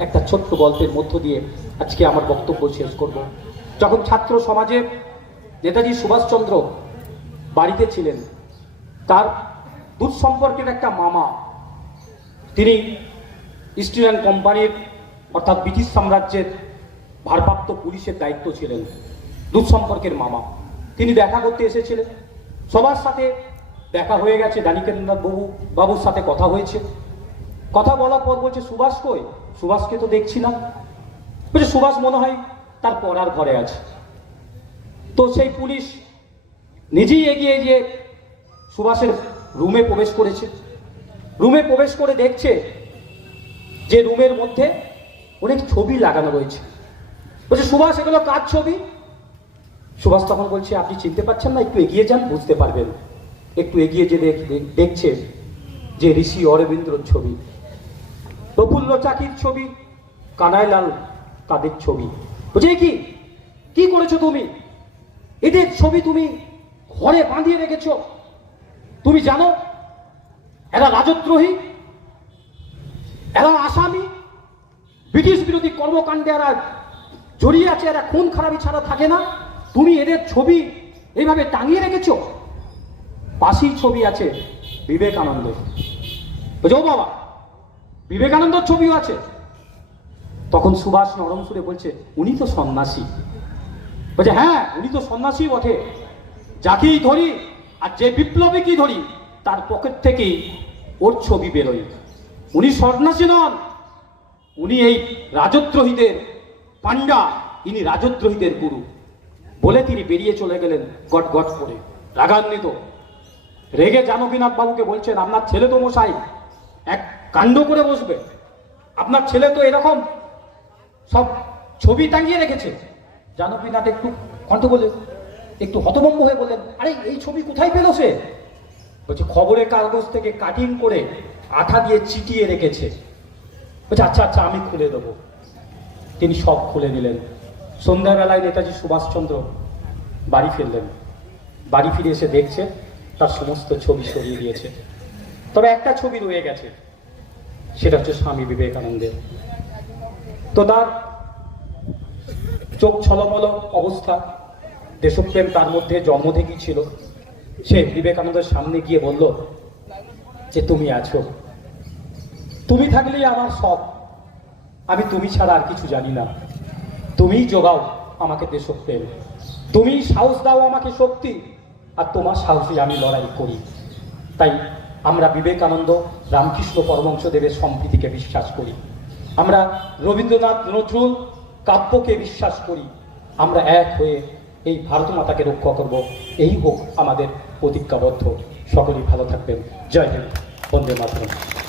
একটা ছোট্ট গল্পের মধ্য দিয়ে আজকে আমার বক্তব্য শেষ করব। যখন ছাত্র সমাজে নেতাজি সুভাষচন্দ্র বাড়িতে ছিলেন, তার দূর সম্পর্কের একটা মামা, তিনি ইস্ট ইন্ডিয়ান কোম্পানির অর্থাৎ ব্রিটিশ সাম্রাজ্যের ভারপ্রাপ্ত পুলিশের দায়িত্ব ছিলেন দূর সম্পর্কের মামা। তিনি দেখা করতে এসেছিলেন। সবার সাথে দেখা হয়ে গেছে দানিকেন্দ্রনাথ বাবু, বাবুর সাথে কথা হয়েছে। কথা বলার পর বলছে, সুভাষ কই? সুভাষকে তো দেখছি না। বলছে, সুভাষ মনে হয় তার পড়ার ঘরে আছে। তো সেই পুলিশ নিজেই এগিয়ে গিয়ে সুভাষের রুমে প্রবেশ করেছে। রুমে প্রবেশ করে দেখছে যে রুমের মধ্যে অনেক ছবি লাগানো রয়েছে। বলছে, সুভাষ, এগুলো কার ছবি? সুভাষ তখন বলছে, আপনি চিনতে পারছেন না, একটু এগিয়ে যান, বুঝতে পারবেন। একটু এগিয়ে যে দেখ- দেখ- দেখছে যে ঋষি অরবিন্দ্রর ছবি। প্রফুল্ল চাকির ছবি, কানাইলাল তাদের ছবি। বুঝে কি? কি করেছ তুমি? এদের ছবি তুমি ঘরে বাঁধিয়ে রেখেছো। তুমি জানো, এরা রাজদ্রোহী, এরা আসামি, ব্রিটিশ বিরোধী কর্মকাণ্ডে এরা জড়িয়ে আছে, এরা খুন খারাপি ছাড়া থাকে না। তুমি এদের ছবি এইভাবে টাঙিয়ে রেখেছো? পাশেই ছবি আছে বিবেকানন্দের। বুঝো বাবা বিবেকানন্দর ছবিও আছে। তখন সুভাষ নরম সুরে বলছে, উনি তো সন্ন্যাসী। বলছে হ্যাঁ উনি তো সন্ন্যাসী বটে। যাকেই ধরি আর যে বিপ্লবীকেই ধরি, তার পকেট থেকেই ওর ছবি বেরোয়। উনি সন্ন্যাসী নন, উনি এই রাজদ্রোহীদের পান্ডা ইনি রাজদ্রোহীদের গুরু। বলে তিনি বেরিয়ে চলে গেলেন গট গট করে, রাগান্বিত। রেগে জানকীনাথ বাবুকে বলছেন, আপনার ছেলে তো মশাই, এক কাণ্ড করে বসবে। আপনার ছেলে তো এরকম সব ছবি টাঙিয়ে রেখেছে। জানকীনাথ একটু কণ্ঠ বলে, একটু হতভম্ব হয়ে বললেন, আরে, এই ছবি কোথায় পেল সে? বলছে, খবরের কাগজ থেকে কাটিং করে আঠা দিয়ে চিটিয়ে রেখেছে। বলছে আচ্ছা আচ্ছা আমি খুলে দেবো। তিনি সব খুলে দিলেন। সন্ধ্যাবেলায় নেতাজি সুভাষচন্দ্র বাড়ি ফিরলেন। বাড়ি ফিরে এসে দেখছে, তার সমস্ত ছবি সরিয়ে দিয়েছে। তবে একটা ছবি রয়ে গেছে। সেটা হচ্ছে স্বামী বিবেকানন্দের। তো তার চোখ ছলমল অবস্থা, দেশপ্রেম তার মধ্যে জন্ম থেকেই ছিল। সে বিবেকানন্দের সামনে গিয়ে বলল, যে তুমি আছো। তুমি থাকলেই আমার সব। আমি তুমি ছাড়া আর কিছু জানি না। তুমিই যোগাও আমাকে দেশপ্রেম। তুমি সাহস দাও আমাকে শক্তি। আর তোমার সাহসে আমি লড়াই করি। তাই আমরা বিবেকানন্দ রামকৃষ্ণ পরমংশদেবের সম্প্রীতিকে বিশ্বাস করি। আমরা রবীন্দ্রনাথ নজরুল কাব্যকে বিশ্বাস করি। আমরা এক হয়ে এই ভারত মাতাকে রক্ষা করব। এই হোক আমাদের প্রতিজ্ঞাবদ্ধ। সকলেই ভালো থাকবেন। জয় হিন্দ। বন্দে মাতরম।